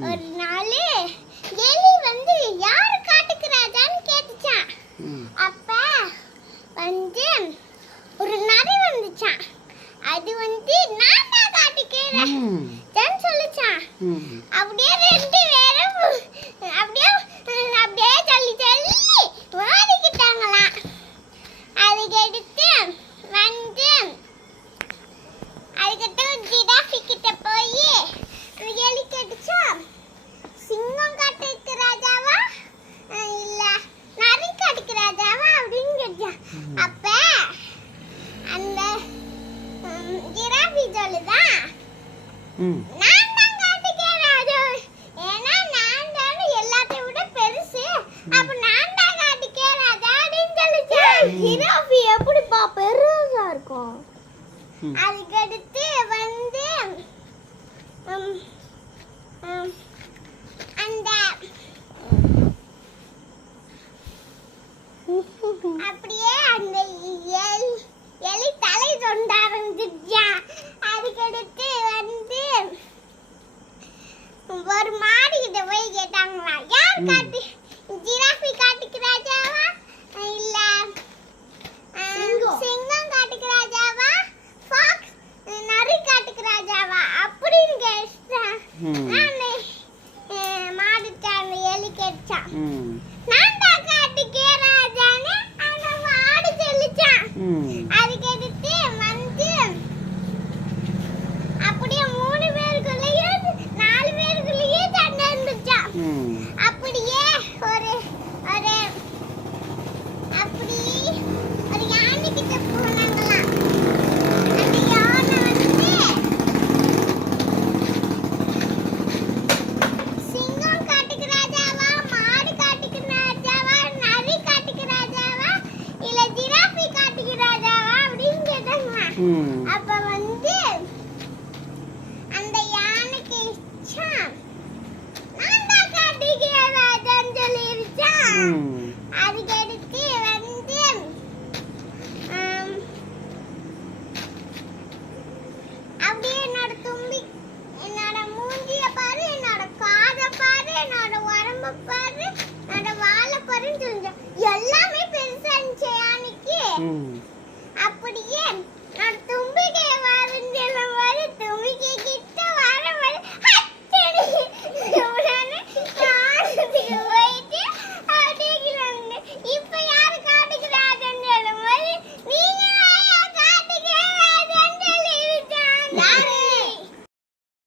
ஒரு நாள் எலி வந்து யாரு காட்டுக்கு ராஜான்னு கேட்டுச்சான் அப்ப வந்து ஒரு நரி வந்துச்சான் அது வந்து நான் தான் காட்டுக்கு ராஜான்னு சொல்லுச்சான் அப்படியே ரெண்டு பேரும் அப்படியே அப்படியே தள்ளி தள்ளி ஓடிக்கிட்டாங்களாம் அதுக்கடுத்து வந்து அதுக்கடுத்து ஜிராஃபி கிட்ட போய் அந்த எலி கேட்டுச்சா சிங்கம் காட்டுக்கு ராஜாவா அஹ் இல்ல நரி காட்டுக்கு ராஜாவா அப்படின்னு கேட்டா அப்ப அந்த ஜிராஃபி சொல்லுதான் ம். நான் தான் ஏன்னா நான் தானே எல்லாத்தையும் விட பெருசு. அப்ப நான் தான் காட்டுக்கே ராஜா அப்படின்னு சொல்லிச்சு ஜிராஃபி எப்படிப்பா பெருசா இருக்கும். அதுக்கடுத்து வந்து அப்படியே அந்த எலி எலி தலை தொண்ட ஆரம்பிச்சிருச்சா? அதுக்கடுத்து வந்து ஒரு மாடு கிட்ட போய் கேட்டாங்களா யார். காட்டு ஜிராஃபி காட்டுக்கு ராஜாவா? இல்ல சிங்கம். காட்டுக்கு ராஜாவா? ஃபாக்ஸ் நரி காட்டுக்கு ராஜாவா? அப்படின்னு கேட்டா ம். நானு மாடு அந்த எலி கேட்டான் ம் நான் தான் காட்டுக்கே ராஜான்னு அந்த மாடு சொல்லிச்சான் ம் அதுக்கடுத்து வந்து அப்படியே மூணு பேருக்குள்ளேயே நாலு பேருக்குள்ளேயே சண்டை இருந்துச்சான் ம் அப்படியே ஒரு ஒரு அப்படி ஒரு யானை கிட்ட போனாங்களாம் அந்த யானை வந்து சிங்கம் காட்டுக்கு ராஜாவா மாடு காட்டுக்கு ராஜாவா நரி காட்டுக்கு ராஜாவா இல்ல ஜிராஃபி காட்டுக்கு ராஜாவா அப்படின்னு கேட்டாங்களாம் ம் அப்ப வந்து அந்த யானைக்கு இச்சான் நான் தான் சொல்லிருச்சான் ம். அதுக்கடுத்து வந்து ஆம், அப்படியே என்னோட தும்பி என்னோட மூஞ்சிய பாரு என்னோட காதை பாரு என்னோட உடம்ப பாரு என்னோட வாழை பாருன்னு சொல்லிச்சோம் எல்லாமே பெருசா இருந்துச்சு ம். அப்படியே